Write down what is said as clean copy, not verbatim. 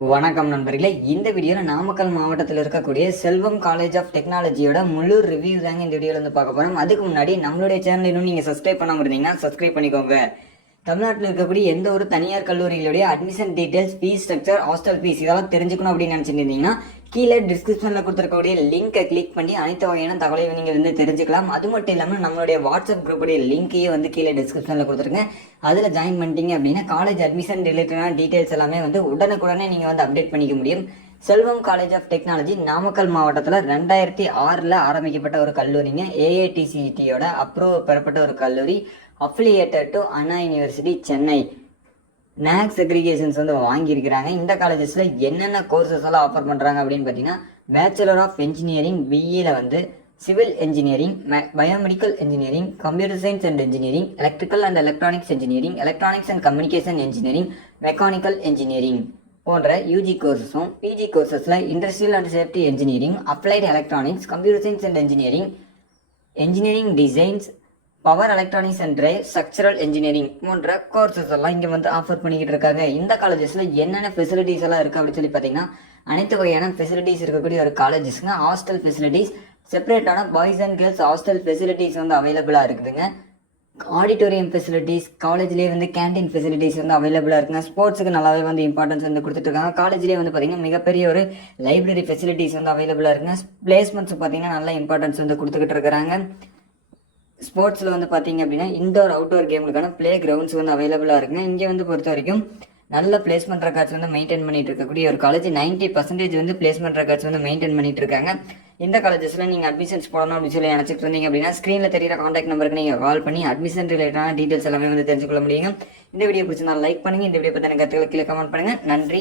வணக்கம் நண்பர்களே, இந்த வீடியோவில் நாமக்கல் மாவட்டத்தில் இருக்கக்கூடிய செல்வம் காலேஜ் ஆஃப் டெக்னாலஜியோட முழு ரிவ்யூ தாங்க இந்த வீடியோவில் வந்து பார்க்க போகிறோம். அதுக்கு முன்னாடி நம்மளுடைய சேனல் இன்னும் நீங்கள் சப்ஸ்கிரைப் பண்ணாமல் இருந்தீங்கன்னா சப்ஸ்கிரைப் பண்ணிக்கோங்க. தமிழ்நாட்டில் இருக்கக்கூடிய எந்த ஒரு தனியார் கல்லூரிகளுடைய admission details, fees structure, hostel fees இதெல்லாம் தெரிஞ்சுக்கணும் அப்படின்னு நினச்சிருந்தீங்கன்னா கீழே டிஸ்கிரிப்ஷனில் கொடுத்துருக்கக்கூடிய லிங்கை கிளிக் பண்ணி அனைத்து வகையான தகவலையும் நீங்கள் வந்து தெரிஞ்சுக்கலாம். அது மட்டும் இல்லாமல் நம்மளுடைய வாட்ஸ்அப் குரூப்புடைய லிங்கையே வந்து கீழே டிஸ்கிரிப்ஷனில் கொடுத்துருங்க. அதில் ஜாயின் பண்ணிட்டீங்க அப்படின்னா காலேஜ் அட்மிஷன் ரிலேட்டடான டீட்டெயில்ஸ் எல்லாமே வந்து உடனுக்குடனே நீங்கள் வந்து அப்டேட் பண்ணிக்க முடியும். செல்வம் காலேஜ் ஆஃப் டெக்னாலஜி நாமக்கல் மாவட்டத்தில் 2006 ஆரம்பிக்கப்பட்ட ஒரு கல்லூரிங்க. AITCTயோட அப்ரூவ் பெறப்பட்ட ஒரு கல்லூரி. Affiliated to Anna university Chennai. NAAC செக்ரிகேஷன்ஸ் வந்து வாங்கியிருக்கிறாங்க. இந்த காலேஜஸில் என்னென்ன கோர்சஸ் எல்லாம் ஆஃபர் பண்ணுறாங்க அப்படின்னு பார்த்தீங்கன்னா, பேச்சுலர் ஆஃப் இன்ஜினியரிங் BEல வந்து civil engineering, biomedical engineering, computer science and engineering, electrical and electronics engineering, electronics and communication engineering, mechanical engineering போன்ற UG கோர்சஸும், PG கோர்சஸில் industrial and safety engineering, applied electronics, computer science and engineering, engineering designs, power electronics and drive, structural engineering போன்ற courses எல்லாம் இங்கே வந்து offer பண்ணிக்கிட்டு இருக்காங்க. இந்த காலேஜஸில் என்னென்ன ஃபெசிலிட்டிஸ் எல்லாம் இருக்குது அப்படின்னு சொல்லி பார்த்தீங்கன்னா, அனைத்து வகையான ஃபெசிலிட்டிஸ் இருக்கக்கூடிய ஒரு காலேஜஸ்ங்க. ஹாஸ்டல் ஃபெசிலிட்டிஸ், செப்பரேட்டான boys and girls hostel facilities வந்து அவைலபிளாக இருக்குதுங்க. ஆடிட்டோரியம் ஃபெசிலிட்டிஸ், காலேஜ்லேயே வந்து கேன்டீன் ஃபெசிலிட்டிஸ் வந்து அவைலபிளாக இருக்குங்க. ஸ்போர்ட்ஸுக்கு நல்லாவே வந்து இம்பார்ட்டன்ஸ் வந்து கொடுத்துட்ருக்காங்க. காலேஜ்லேயே வந்து பார்த்திங்கன்னா மிகப்பெரிய ஒரு லைப்ரரி ஃபெசிலிட்டிஸ் வந்து அவைலபிளாக இருக்குங்க. பிளேஸ்மெண்ட்ஸ் பார்த்திங்கன்னா நல்ல இம்பார்ட்டன்ஸ் வந்து கொடுத்துக்கிட்டு இருக்கிறாங்க. ஸ்போர்ட்ஸில் வந்து பார்த்தீங்க அப்படின்னா இன்டோர் அவுட்டோர் கேமுக்கான ப்ளே கிரவுண்ட்ஸ் வந்து அவைலபிளாக இருக்குங்க. இங்கே வந்து பொறுத்த வரைக்கும் நல்ல பிளேஸ்மெண்ட் ரெக்கார்ட்ஸ் வந்து மெயின்டைன் பண்ணிட்டு இருக்கக்கூடிய ஒரு காலேஜ். 90% வந்து பிளேஸ்மெண்ட் ரெக்கார்ட்ஸ் வந்து மெயின்டைன் பண்ணிட்டு இருக்காங்க. இந்த காலேஜஸில் நீங்கள் அட்மிஷன்ஸ் போடணும் அப்படின்னு சொல்லி நினச்சிட்டு இருந்தீங்க அப்படின்னா ஸ்க்ரீனில் தெரியிற காண்டாக்ட் நம்பருக்கு நீங்கள் கால் பண்ணி அட்மிஷன் ரிலேட்டடான டீட்டெயில்ஸ் எல்லாமே வந்து தெரிஞ்சுக்கொள்ள முடியுங்க. இந்த வீடியோ பிடிச்சிருந்தா லைக் பண்ணுங்கள். இந்த வீடியோ பற்றின கருத்துக்களை கீழே கமெண்ட் பண்ணுங்கள். நன்றி.